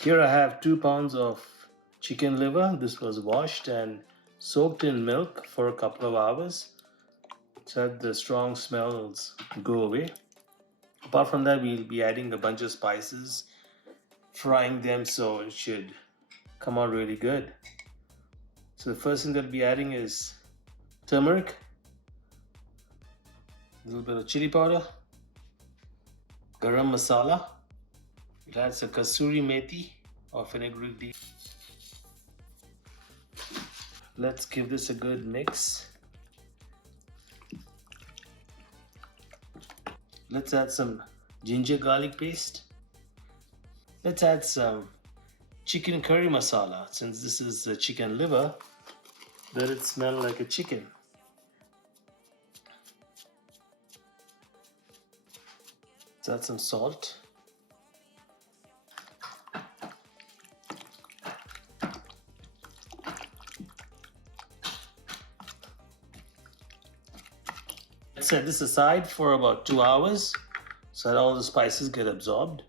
Here I have 2 pounds of chicken liver. This was washed and soaked in milk for a couple of hours so that the strong smells go away. Apart from that, we'll be adding a bunch of spices, frying them so it should come out really good. So the first thing that we'll be adding is turmeric, a little bit of chili powder, garam masala. We'll add some kasuri methi or fenugreek leaf. Let's give this a good mix. Let's add some ginger garlic paste. Let's add some chicken curry masala. Since this is a chicken liver, let it smell like a chicken. Let's add some salt. Let's set this aside for about 2 hours so that all the spices get absorbed.